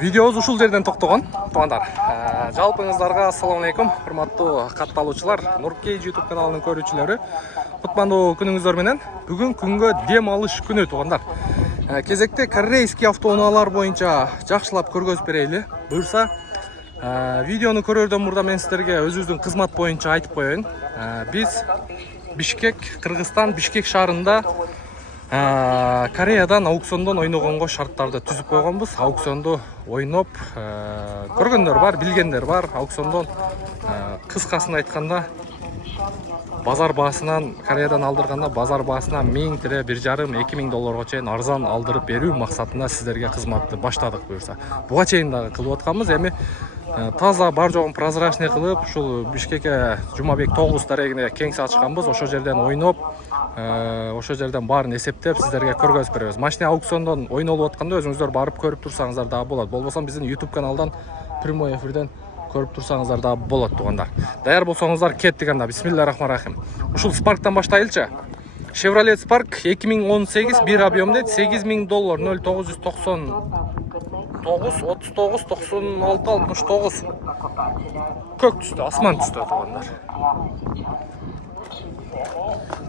Видеоз ушул жерден токтогон туугандар. Жалпыңыздарга ассаламу алейкум, урматтуу катталуучулар, Нуркей YouTube каналынын көрүүчүлөрү. Кутмандуу күнүңүздөр менен. Бүгүн күнгө дем алыш күнү туугандар. Кезекте корейский автоунаалар боюнча жакшылап көргөзүп берели. Буюрса, видеону көрөрдөн мурда мен сиздерге өзүбүздүн кызмат боюнча айтып коеюн. Биз Бишкек, Кыргызстан, Бишкек шаарында Кореядан аукциондон ойногонго шарттарды түзүп койгонбуз. Аукционду ойноп көргөндөр бар, билгендер бар. Аукциондон кыскасын айтканда базар баасынан, Кореядан алдырганда базар баасынан 1000-1,5-2000 долларга чейин арзан алдырып берүү максатында сиздерге кызматты баштадык буюрса. Буга чейин дагы кылып атканбыз. Эми таза бар жогун прозрачный кылып, ушул Бишкекке Жумабек 9 дарегине кеңсе ачканбыз. Ошол жерден ойноп, ошол жерден баарын эсептеп сиздерге көргөзүп беребиз. Машина аукциондон ойнолуп атканда өзүңүздөр барып көрүп турсаңыздар дагы болот. Болбосо биздин YouTube каналдан прямой эфирден көрүп турсаңыздар дагы болот туугандар. Даяр болсоңуздар кеттик анда. Бисмиллахиррахманиррахим. Ушул Spark'тан баштайлычы. Chevrolet Spark 2018 bir объем дейт, $8000 0999 39 96 69. Көк түстө, асман түстө туугандар.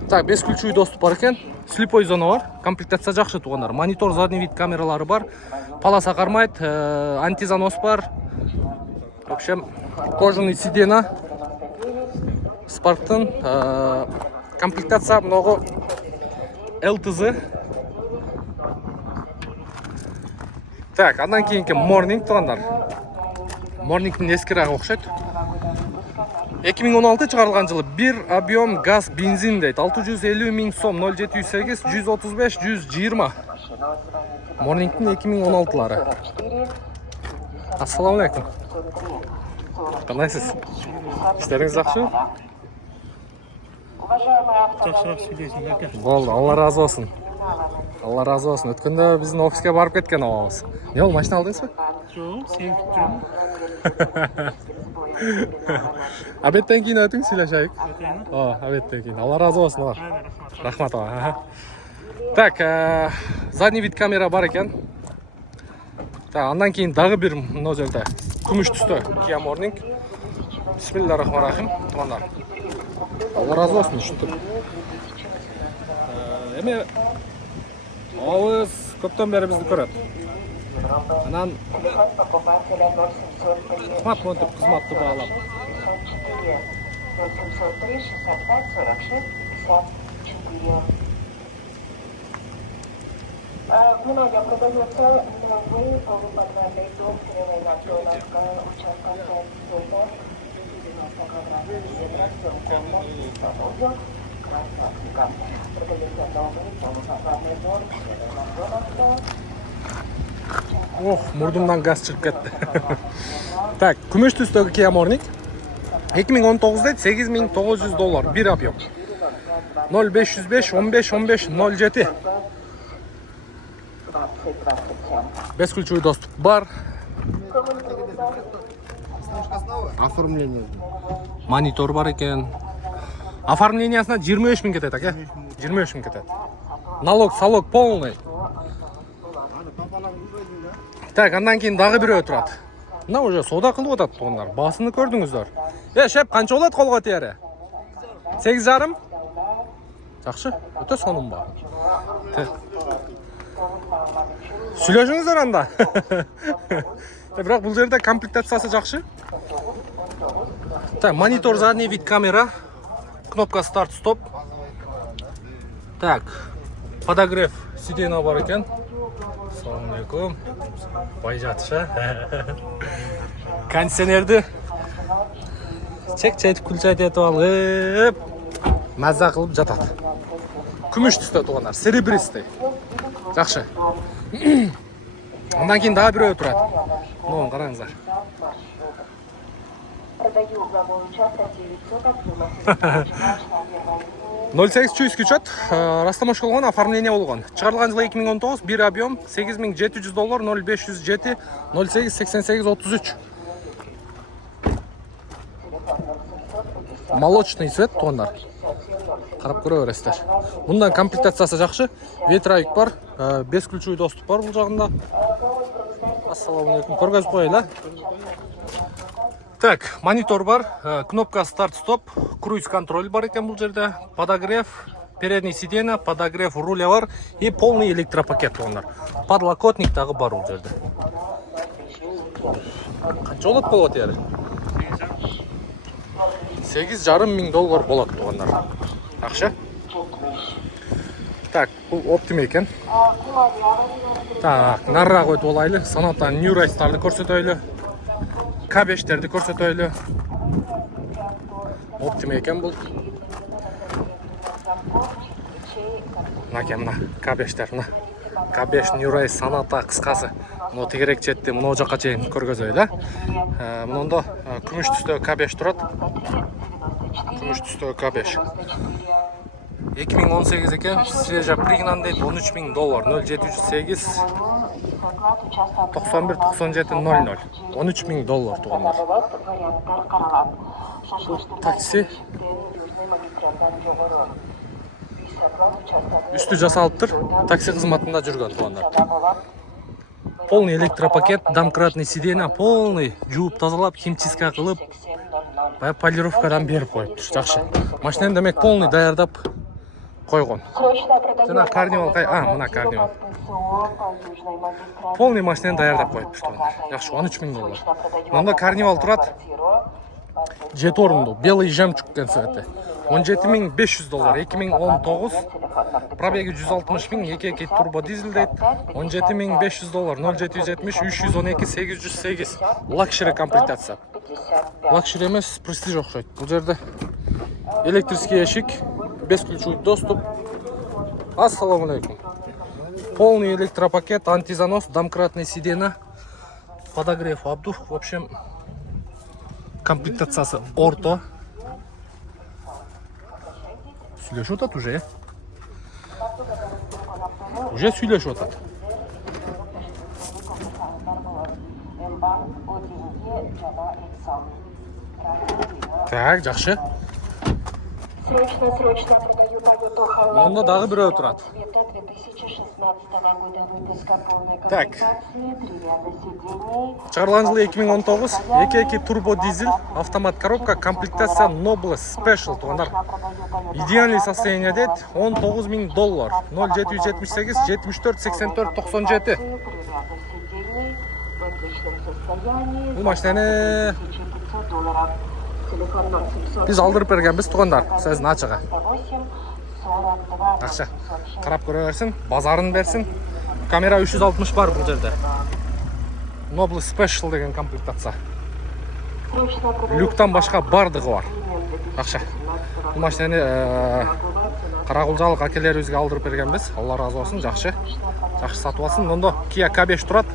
Так, без ключевой доступ бар экен. Слепой зона бар. Комплектация жакшы туугандар. Монитор, задний вид камералары бар. Полоса кармайт, антизанос бар. В общем, кожаный сиденье. Spark'тын комплектация много LTZ. Так, андан кийинки Morning туугандар. Morning'тин эскирагы окшойт. 2016 чыгарылган жылы bir объем газ бензин дейт. 650 000 сом 0708 135 120. Morning'тин 2016-лары. Ассаламу алейкум. Кандайсыз? Иштериңиз жакшы? Жакшыраак сүйлөйсүң ака. Болду, Алла разы болсун. Алла разы болсун. Өткөндө биздин офиске барып кеткен абабыз. Не болду, машина алдыңызбы? Жок, сени күтүп жүрмүн. Абеттен кийин өтүң, сүйлөшөйүк. Өтөйүн. Абеттен кийин. Алла разы болсун. Рахмат. Рахмат ага. Так, задний вид камера бар экен. Так, андан кийин дагы бир мына жерде күмүш түстө Kia Morning. Бисмиллахиррахманиррахим. Туугандар. Алла разы болсун ушинтип. Эми абыз көптөн бери бизди көрөт. Анан кызматты баалап. Многие продаются новые полуподвальные дом, перевойна долларка, участка 90 квадратных метров, комнат, столовок, красная книга. Продаются новые полуподвальные дом, перевойна долларка. Ох, мурдумдан газ чыгып кетти. Так, күмүш түстөгү Kia Morning 2019 дейт, $8900 bir объем. 0505 15 15 07. Бесключевой доступ бар. Оформление. Монитор бар экен. Оформлениясына 23 000 кетет, ака. 23 000 кетет. Налог, салог полный. Так, андан кийин дагы бирөө турат. Мына уже соода кылып атат туугандар. Баасыны көрдүңүздөр. Шеп, канча болот колго тиери? 8,5. Жакшы, өтө сонун ба. Сүйлөшүңүздөр анда. Бирок бул жерде комплектациясы жакшы. Так, монитор, задний вид камера, кнопка старт стоп. Так, подогрев сиденья бар экен. Ассаламу алейкум. Бай жатыша. Кондиционерди чек-чек күлчөйт этип алып, маза кылып жатат. Күмүш түстө туугандар, серебристый. Жакшы. Андан кийин дагы бирөө турат. Муну караңыздар. Продаю угловой участок 900 08 чуйский учет, растамошка болгон, оформление болгон. Чыгарылган жылы 2019, bir объем $8700 0507 08 88 33. Молочный цвет туугандар. Карап көрө бересиздер. Мындан комплектациясы жакшы. Ветровик бар, бесключевой доступ бар бул жагында. Ассалаумалейкум. Көргөзүп коелу. Так, монитор бар, кнопка старт-стоп, круиз контроль бар екен бұл жерде, подогрев, передний сиденье, подогрев руля бар и полный электропакет ондар. Подлокотник тағы бар бұл жерде. Қанша болады болады ері? 8,5 мың доллар болады туғандар. Ақша? Так, бұл оптим екен. Так, нарырақ өтіп олайлы. Санаттан New Race-тарды көрсетөйлі. K5-терді көрсетөйлі. Оптим екен бұл. Мына K5-тер. K5 New Race Sonata қысқасы. Мұны тегерек жетті, мұны жаққа чейін көргөзөйлі. Мұнда күміш түстегі K5 тұрады. Күміш түстегі K5. 2018 екен, свежа пригнан дейді, 13 мың доллар, 0708 91 97 00, 13 мың доллар туғандар. Такси. Үсті жасалып тұр, такси қызматында жүрген туғандар. Полный электропакет, домкратный сиденье, полный жуып тазалап, химчистка қылып, полировкадан беріп қойып тұр, жақсы. Машинаны демек полный даярдап қойған. Сена карнивал қай? Мына карнивал. Полный машинаны даярдап қойып тұр. Жақсы, 13 мың доллар. Мында карнивал тұрады. 7 орынды, белый жемчуг концерті. 17 500 доллар, 2019. Пробеги 160 мың, 2 турбо дизель дейді. 17 500 доллар, 0770 312 808. Лакшери комплектация. Лакшери емес, престиж оқшайды. Бұл жерде электрический ящик, бесключевой доступ. Ассалаумалейкум. Полный электропакет, антизанос, домкратный сиденье, подогрев, обдув. В общем, комплектациясы орто. Сөйлешіп отады уже. Уже сөйлешіп отады. Так, жақсы. Мұнда дағы біреу тұрады. Так. Шығарылған жылы 2019, 2 турбо дизель, автомат коробка, комплектация Nobles Special туғандар. Идеальный состояние дейді, 19 мың доллар, 0778 74 84 97. Бұл машинаны біз алдырып бергенбіз туғандар, сөзін ашығы. Ақша, қарап көре берсін, базарын берсін. Камера 360 бар бұл жерде. Noble Special деген комплектация. Люктан башқа бардығы бар. Ақша, бұл машинаны қарақұлжалық әкелерімізге алдырып бергенбіз. Алла разы болсын, жақсы сатып алсын. Мұнда Kia K5 тұрады.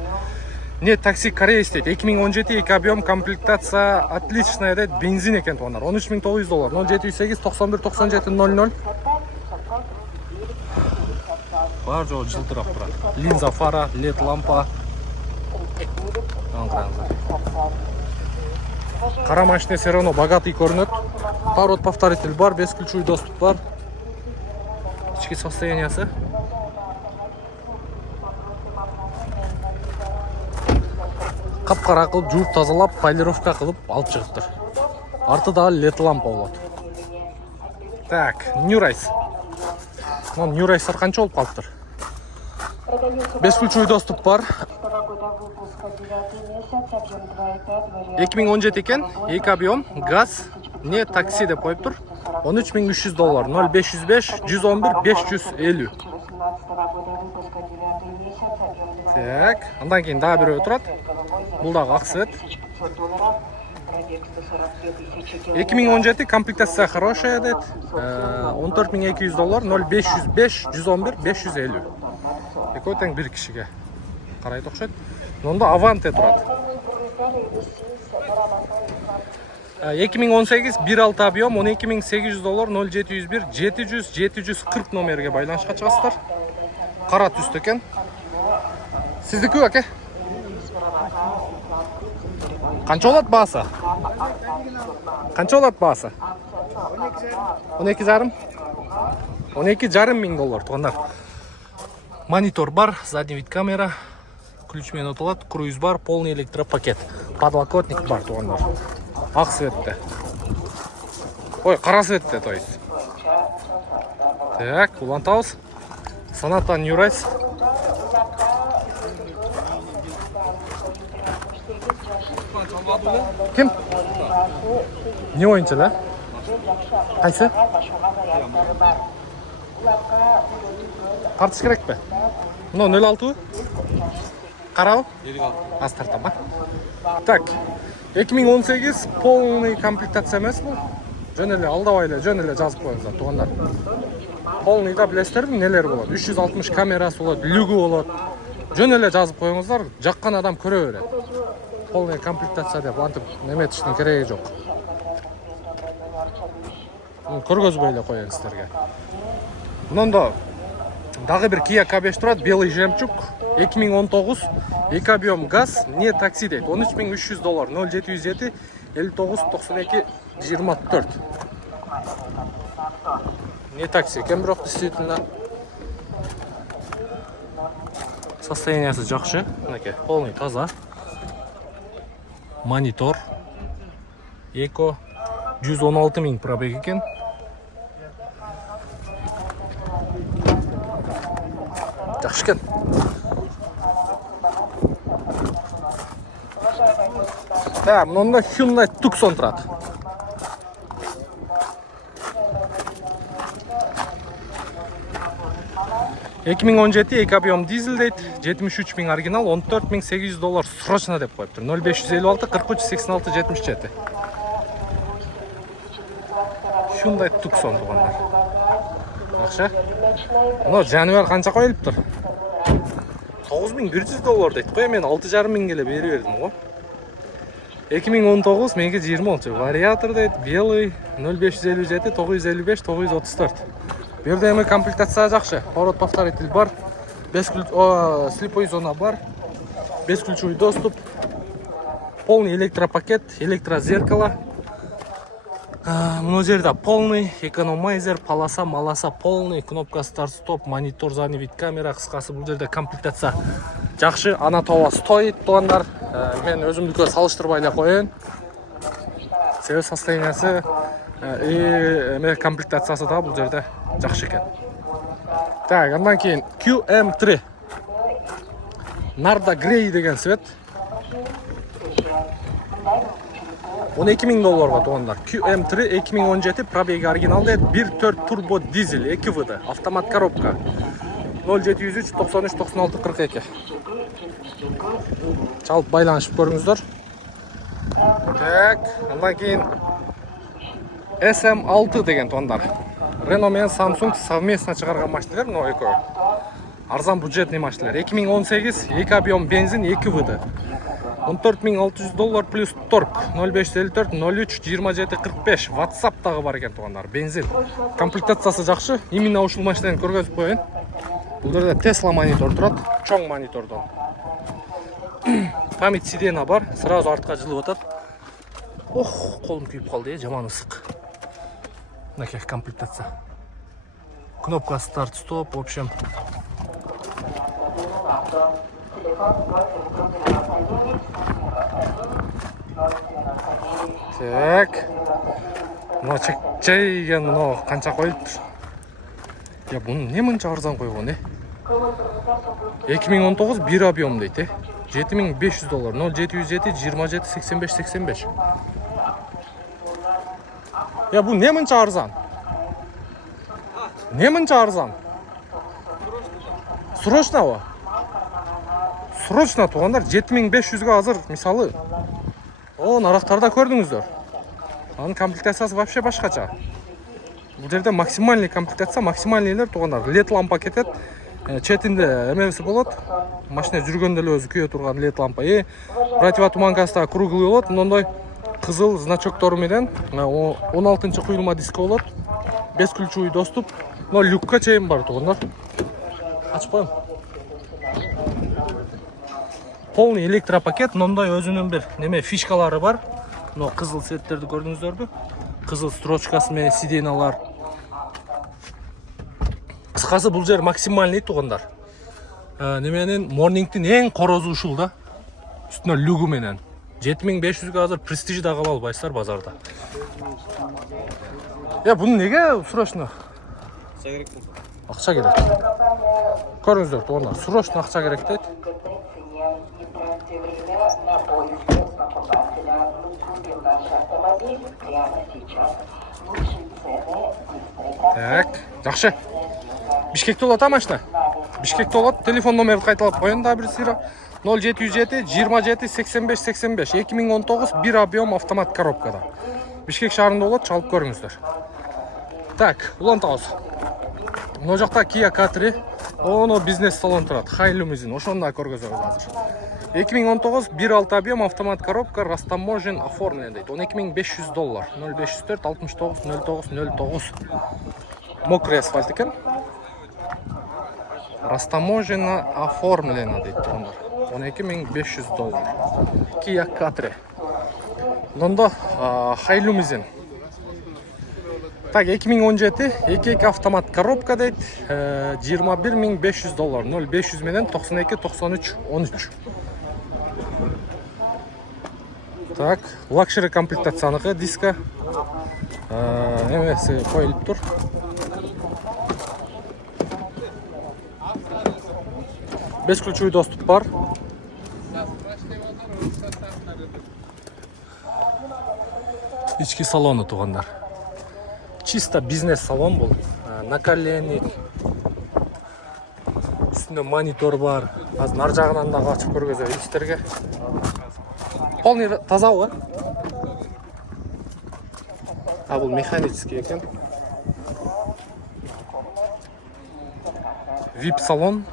Не, такси Корея істейді. 2017 2 объем, комплектация отличная дейді, бензин екен туғандар. 13 900 доллар, 0708 91 97 00. Бар жоғы жылтырап тұрады. Линза фара, LED лампа. Қара машина все равно богатый көрінеді. Поворот повторитель бар, бесключевой доступ бар. Ішкі состояниясы. Қап-қара қылып, жуып тазалап, полировка қылып алып шығып тұр. Артыдағы LED лампа болады. Так, New Race. New Race қанша болып қалып тұр? Бесключевой доступ бар. 2017 екен, 2 объем, газ, не такси деп қойып тұр. 13 300 доллар, 0505 111 550. Так, андан кейін дағы біреу тұрады. Бұл дағы ақсет. 2017 комплектация хорошая дейді. 14 200 доллар, 0505 111 550. Екеуі бір кішіге қарайды оқшайды. Онда Аванте тұрады. 2018 1.6 объем, 12 800 доллар, 0701 700 740 номерге байланышқа шығасыздар. Қара түсті екен. Сіздікі өке? Қанша олады басы? Қанша олады басы? 12,5? 12,5 мың доллар туғандар. Монитор бар, задний вид камера, ключ менен отолат. Круиз бар, полный электропакет. Подлокотник бар тугандар. Ак цветте. Ой, кара цветте, то есть. Так, улантабыз. Sonata New Race. Kim? Ne oyuncular? Qaysi? Tartish kerak be. No 06. Qarao? 56. Az tartaman. Так. 2018 полный комплектация емес bu. Жөн эле алдабай эле, жөн эле жазып коюңуздар, туугандар. Полныйда билесиздерби, нелер болот? 360 камерасы болот, люгу болот. Жөн эле жазып коюңуздар, жаккан адам көрө берет. Полный комплектация деп антип неметиштин кереги жок. Көргөзбөй эле коеюн сиздерге. Мында дагы бир Kia K5 турат, белый жемчуг, 2019, 2 объем газ, не такси дейт. $13.300, 0707 59 92 24. Не такси экен, бирок действительно состояниясы жакшы. Мынакей, полный таза. Монитор. Эко 116 000 пробег экен. Жакшы экен. Так, мында Hyundai Tucson турат. 2017 2 объем дизель дейт, 73 000 оригинал, $14.800 срочно деп коюптур. 0556 43 86 77. Hyundai Tucson тугандар. Жакшы. Мына жаныбар канча коюлуптур? $9100 дейт. Кой мен 6,5 миң эле берип бердим го. 2019 менге 20 вариатор дейт, белый 0557 955 934. Bu yerda ham komplektatsiya yaxshi. Поворот повторитель бар. Слепой зона бар. Бесключевой доступ. Полный электропакет, электрозеркало. Мына жерде полный экономайзер, полоса, маласа полный, кнопка старт-стоп, монитор, задний вид камера, кыскасы бул жерде комплектация жақсы. Ана того стоит тугандар. Мен өзүмдүккө салыштырбай эле коеюн. Себеби состояниясы комплектациясы да бул жерде жақсы екен. Так, андан кейін QM3. Narda Grey деген цвет. $12.000 тугандар. QM3 2017 пробеги оригинал дейт, 1.4 турбо дизель, 2 VD, автомат коробка. 0703 93 96 42. Чалып байланышып көрүңүздөр. Так, андан кейін SM6 деген тугандар. Renault менен Samsung совместно чыгарган машиналар, но экөө. Арзан бюджетный машиналар. 2018 2 объем бензин, 2 VD. $14.600 плюс торг. 0554 03 27 45. WhatsApp дагы бар экен тугандар. Бензин. Комплектациясы жакшы. Именно ушул машинаны көргөзүп коеюн. Бул жерде Tesla монитор турат, чоң монитордон. Память сиденья бар, сразу артка жылып атат. Ох, колум күйүп калды, жаман ысык. Мынакей комплектация. Кнопка старт-стоп, в общем. Так. Мына чекчейген мына канча коюлуптур? Я буну не мынча арзан койгон, 2019 1 объем дейт, $7.500, 0707 27 85 85. Ya bu ne mınca arzan? Ne mınca arzan? Срочно o. Срочно тугандар 7500-га азыр, мисалы. О, нарактарда көрдүңүздөр. Анын комплектациясы вообще башкача. Бул жерде максимальный комплектация, максимальныйлер тугандар. LED лампа кетет. Четинде эмеси болот. Машина жүргөндө эле өзү күйө турган LED лампа. Противотуманкасы да круглый болот. Мындай кызыл значоктору менен 16-чы куюлма диски болот. Бесключевой доступ. Но люкка чейин бар тугандар. Ачып коем. Полный электропакет, мындай өзүнүн бир неме фишкалары бар. Но кызыл цветтерди көрдүңүздөрбү? Кызыл строчкасы менен сиденьялар. Кыскасы бул жер максимальный тугандар. неменин morning'тин эң корозу ушул да. Үстүнө люгу менен. 7500га азыр престиж да кала албайсыздар базарда. Буну неге срочно? Акча керек. Көрүңүздөр, туугандар, срочно акча керек дейт. Так, жакшы. Бишкекте болот машина. Бишкекте болот. Телефон номерди кайталап коеюн да бир сыйра. 0707 27 85 85 2019 1 объем автомат коробкада. Бишкек шаарында болот, чалып көрүңүздөр. Так, улантабыз. Мына жакта Kia K3, оно бизнес салон турат. High Limousine, ошону да көргөзөбүз азыр. 2019 1.6 объем автомат коробка, растаможен, оформлен дейт. $12500. 0504 69 09 09. Мокрый асфальт экен. Растаможено, оформлено дейт. $12500. Kia K3. Мында High Limousine. Так, 2017 2.2 автомат коробка дейт. $21500. 0500 менен 92 93 13. Так, лакшери комплектацияныкы диска. Эмеси коюлуп тур. Бесключевой доступ бар. Ички салону туугандар. Чисто бизнес салон бул. Наколенник. Үстүндө монитор бар. Азыр нар жагынан да ачып көргөзөйүн сиздерге. Полный тазабы? Бул механический экен. VIP салон.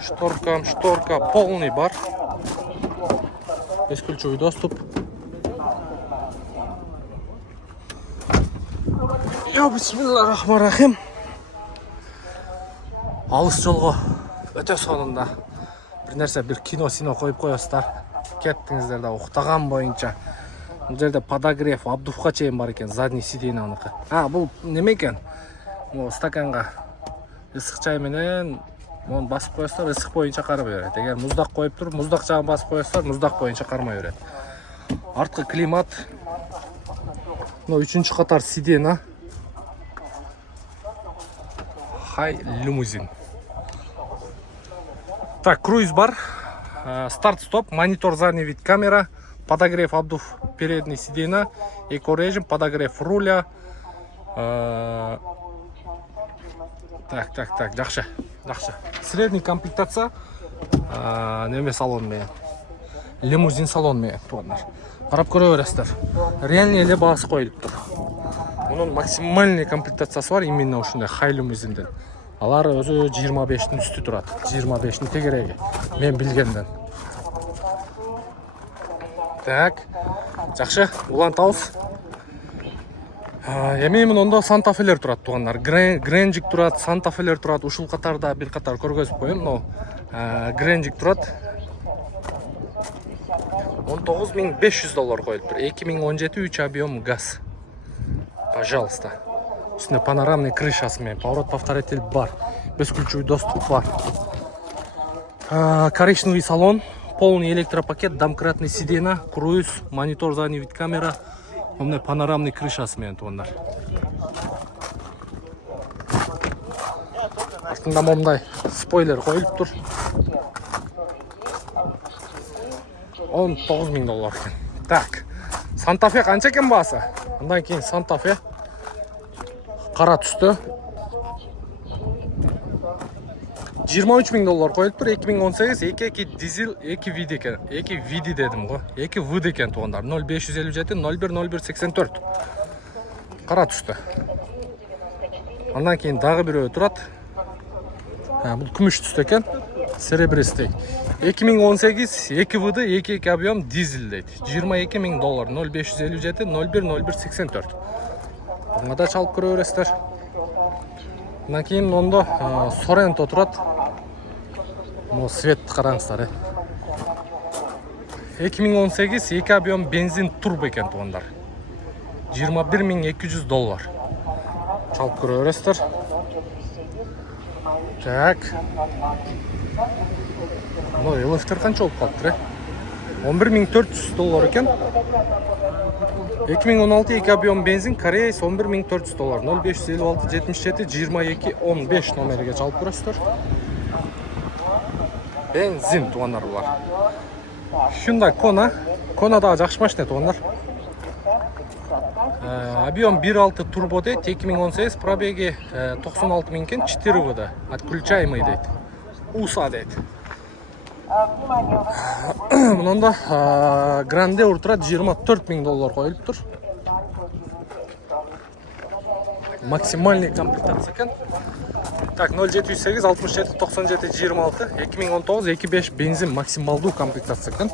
Шторка полный бар. Бесключевой доступ. Бисмиллахиррахманиррахим. Алыс жолго өтө сонунда бир нерсе, бир кино коюп коесуздар. Кеттиңиздер да уктаган боюнча. Бул жерде подогрев, обдувка чейин бар экен, задний сиденьяныкы. Бул неме экен? Могу стаканга ысык чай менен мону басып коесуздар, ысык боюнча кармай берет. Эгер муздак коюп туруп, муздак жагын басып коесуздар, муздак боюнча кармай берет. Арткы климат. Мына 3-катар сиденья. High Limousine. Так, круиз бар. Старт-стоп, монитор задний вид камера, подогрев, обдув передний сиденья, эко-режим, подогрев руля. Так, жакшы. Средний комплектация. Неме салон менен. Лимузин салон менен туугандар. Карап көрө бересиздер. Реальный эле баасы коюлуп тур. Мунун максимальный комплектациясы бар, именно ушундай High Limousine. Алар өзү 25-тин үстү турат. 25-тин тегереги. Мен билгенден. Так, жакшы, улантабыз. Эми мында Santa Fe'лер турат туугандар. Гренжик турат, Santa Fe'лер турат. Ушул катарда бир катар көргөзүп коеюн. Но Гренжик турат. $19500 коюлуптур. 2017 3 объем газ. Пожалуйста. Üstünde панорамный крышасы менен, поворот повторитель бар. Бесключевой доступ бар. Коричневый салон, полный электропакет, домкратный сиденья, круиз, монитор задний вид камера. Мына панорамный крышасы менен туугандар. Артында момундай спойлер коюлуптур. $19.000 экен. Так, Santa Fe канча экен баасы? Андан кийин Santa Fe кара түстө $23.000 коюлуптур. 2018 2.2 дизель 2 вид экен. 2 види дедим го. 2 вид экен туугандар. 0557 01 01 84. Кара түстө. Андан кийин дагы бирөө турат. Бул күмүш түстө экен. Серебристый. 2018 2 види 2.2 объем дизель дейт. $22.000. 0557 01 01 84. Буга да чалып көрө бересиздер. Андан кийин мондо Sorento турат. Могу свет караңыздар. 2018 2 объем бензин турбо экен туугандар. $21.200. Чалып көрө бересиздер. Так. Мына элефтер канча болуп калыптыр, 11400 доллар экен. 2016 2 объем бензин Корейс 11400 доллар. 0556 77 22 15 номерге чалып көрөсүздөр. Бензин тугандар булар. Hyundai Kona да жакшы машина тугандар. Объем 1.6 турбо дейт, 2018, пробеги 96 000 экен, 4 года. Отключаемый дейт. USA дейт. Мында Grande Ultra 24 000 доллар коюлуптур. Максимальный комплектация экен. Так, 0708 67 97 26 2019 2.5 бензин максималдуу комплектация экен.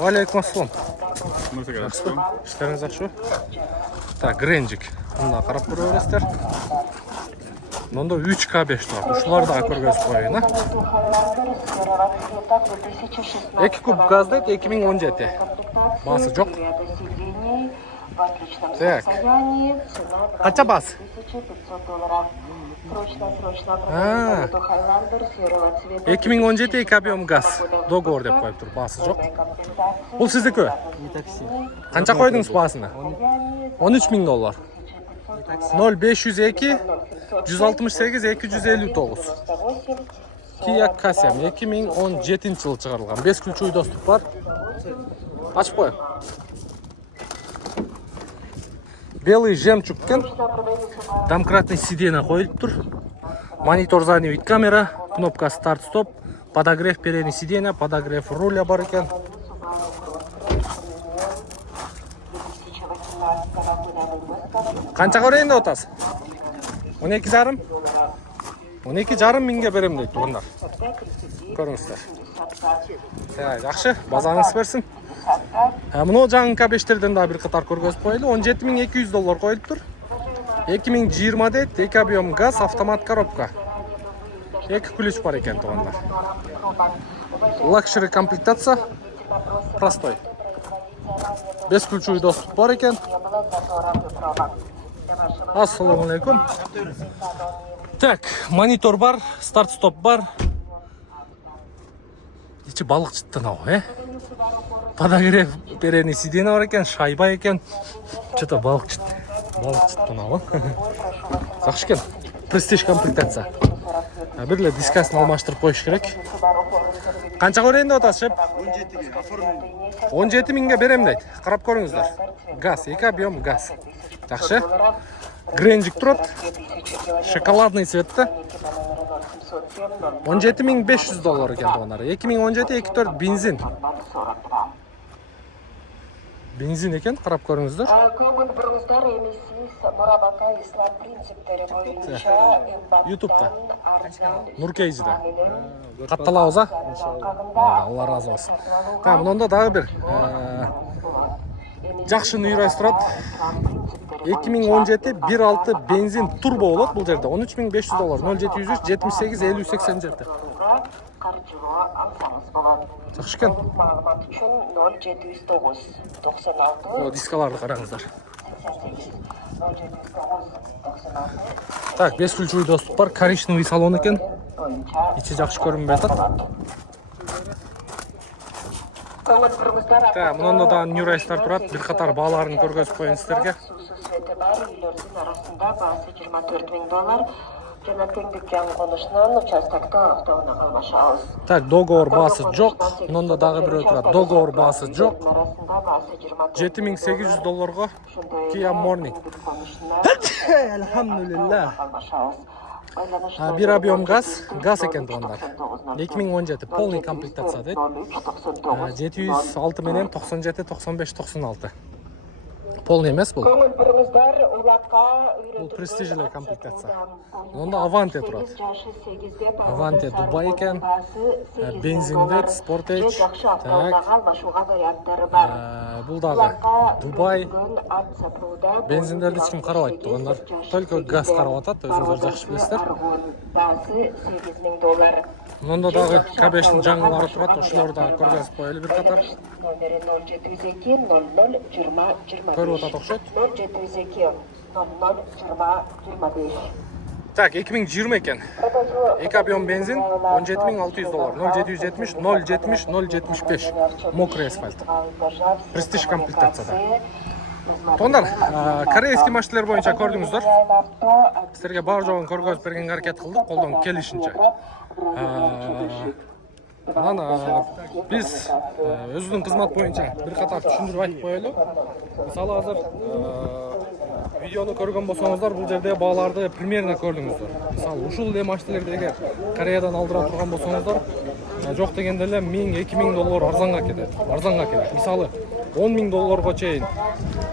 Алейкум ассалам. Işleriniz жакшыбы? Так, Гренжик. Мына карап көрө бересиздер. Мында 3К5 бар. Ушулар да көргөзүп коеюн, а? 2 куб газ дейт, 2017. Басы жок. Так. Канча бас? 2017 2 объем газ. Договор деп коюптур, басы жок. Бул сиздики? Канча койдуңуз басына? 13 000 доллар. 0502 168 259. Kia Kasiam 2017 жылы чыгарылган. 5 ключевой доступ бар. Ачып коем. Белый жемчуг экен. Домкратный сиденье коюлуптур. Монитор задний вид камера, кнопка старт-стоп, подогрев передний сиденья, подогрев руля бар экен. Канчага берейин деп атасыз? 12,5? 12,5 миңге берем дейт тугандар. Көрүңүздөр. Жакшы, базаңыз берсин. Мына жаңы К5терден да бир катар көргөзүп коелу. 17 200 доллар коюлуптур. 2020 дейт, 2 объем газ, автомат коробка. 2 ключ бар экен тугандар. Лакшери комплектация. Простой. Без ключевой доступ бар экен. Ассаламу алейкум. Так, монитор бар, старт-стоп бар. Ичи балык чыттын ау, Подогрев передний сиденье бар экен, шайба экен. Что-то балык чыттын ау. Жакшы экен. Престиж комплектация. Бир эле дискасын алмаштырып коюш керек. Канчага берейин деп атасыз, шеп? 17 миңге берем дейт. Карап көрүңүздөр. Газ, 2 объем газ. Жакшы. Гренжик турат. Шоколадный цветте. 17 500 доллар экен тугандар. 2017 2.4 бензин. Бензин экен, карап көрүңүздөр. YouTube'да. Нуркейжиде. Катталабыз, а? Алла разы болсун. Так, мында дагы бир жакшы Нурайс турат. 2017 1.6 бензин турбо болот бул жерде. 13 500 доллар. 0703 78 50 87. Жакшы экен. Маалымат үчүн 0709 96 Дискаларды караңыздар. 0709 96. Так, 5 ключевой доступ бар. Коричневый салон экен. Ичи жакшы көрүнбөй атат. Так, мында да Нурайстар турат. Бир катар бааларын көргөзүп коеюн сиздерге. Свети бар, үйлөрдүн арасында баасы 24 000 доллар. Жана теңдик жаңы конушунан участокто автоунаа калбашабыз. Так, договор баасы жок. Мында дагы бирөө турат. Договор баасы жок. 7800 долларга Kia Morning. Elhamdülillah. Bir объем газ экен тугандар. 2017 полный комплектация дейт. 706 менен 97 95 96. Полный эмес бул. Бул престижный комплектация. Мында Avanti турат. Avanti Дубай экен. Бензиндет, Sportage. Так. Бул дагы Дубай. Бензиндерди эч ким карабайт тугандар. Только газ карап атат, өзүңүздөр жакшы билесиздер. Баасы 8 000 доллар. Мында дагы К5тин жаңылары турат, ошолорду дагы көргөзүп коелу бир катар. Номери 0702 00 20 20. Көрүп атат окшойт. 0702 00 Так, 2020 екен. 2 объем бензин 17.600 доллар. 0770 070 075. Мокрый асфальт. Престиж комплектацияда. Тондар, корейский машиналар боюнча көрдүңүздөр. Силерге бар жогун көргөзүп бергенге аракет кылдык, колдон келишинче. Анан биз өзүбүздүн кызмат боюнча бир катар түшүндүрүп айтып коелу. Мисалы азыр видеону көргөн болсоңуздар, бул жерде бааларды примерно көрдүңүздөр. Мисалы ушул эле машиналарды эгер Кореядан алдыра турган болсоңуздар, жок дегенде эле 1000-2000 доллар арзанга кетет. Мисалы 10 000 долларга чейин,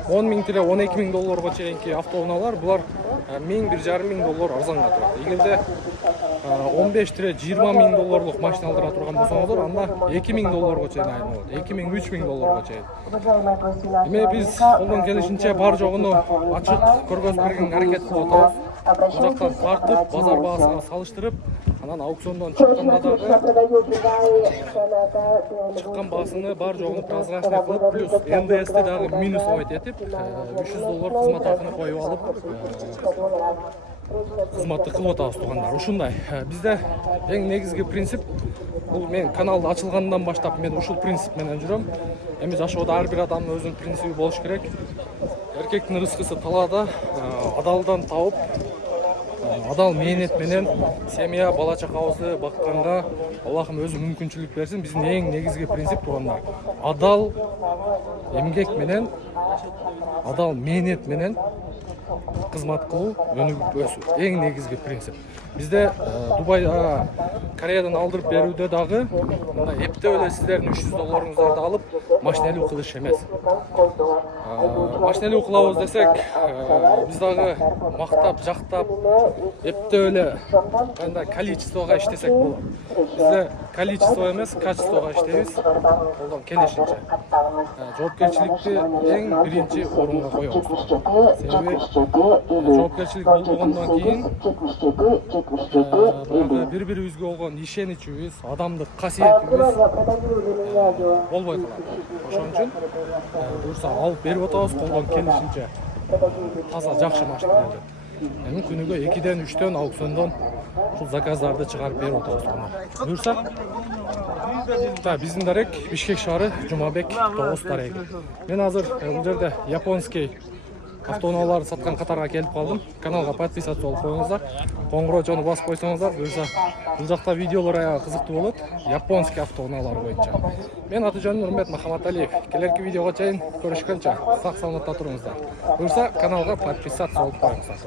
10 000-12 000 долларга чейинки автоунаалар булар 1000-1500 доллар арзанга турат. Эгерде 15-20 000 долларлык машина алдыра турган болсоңуздар, анда 2000 долларга чейин айрым болот. 2000-3000 долларга чейин. Эми биз колдон келишинче бар жогуну ачык көргөзүп бергенге аракет кылып атабыз. Бул жактан тартып, базар баасына салыштырып, анан аукциондон чыкканда дагы чыккан баасыны бар жогуну прозрачный кылып, плюс НДСти дагы минусовать этип, 300 доллар кызмат акыны коюп алып, кызматты кылып атабыз туугандар. Ушундай. Бизде эң негизги принцип, бул мен каналды ачылгандан баштап мен ушул принцип менен жүрөм. Эми жашоодо ар бир адамдын өзүнүн принципи болуш керек. Эркектин рызкысы талаада, адалдан тауып, адал мээнет менен семья, бала чакабызды бакканга Аллахым өзү мүмкүнчүлүк берсин. Биздин эң негизги принцип туугандар. Адал эмгек менен, адал мээнет менен кызмат кылуу, өнүгүп өсүү. Эң негизги принцип. Бизде Дубайда, Кореядан алдырып берүүдө дагы мындай эптеп эле сиздердин 300 долларыңыздарды алып, машинелүү кылыш эмес. Машинелүү кылабыз десек, биз дагы мактап, жактап, эптеп эле кандай количествого иштесек болот. Бизде количество эмес, качествого иштейбиз. Колдон келишинче. Жоопкерчиликти эң биринчи орунга коебуз. Себеби жоопкерчилик болбогондон кийин бири-бирибизге болгон ишеничибиз, адамдык касиетибиз болбой калат. Ошон үчүн буюрса алып берип атабыз колдон келишинче. Таза жакшы машиналарды. Эми күнүгө 2-ден 3-төн аукциондон ушул заказдарды чыгарып берип атабыз. Буюрса, биздин дарек Бишкек шаары, Жумабек 9 дареги. Мен азыр бул жерде японский автоунааларды саткан катарга келип калдым. Каналга подписаться болуп коюңуздар. Коңгуроо басып койсоңуздар, буюрса бул жакта видеолор аябай кызыктуу болот. Японский автоунаалар боюнча. Мен аты-жөнүм Нурмет Махаматалиев. Келерки видеого чейин көрүшкөнчө сак саламатта туруңуздар. Буюрса каналга подписаться болуп коюңуздар.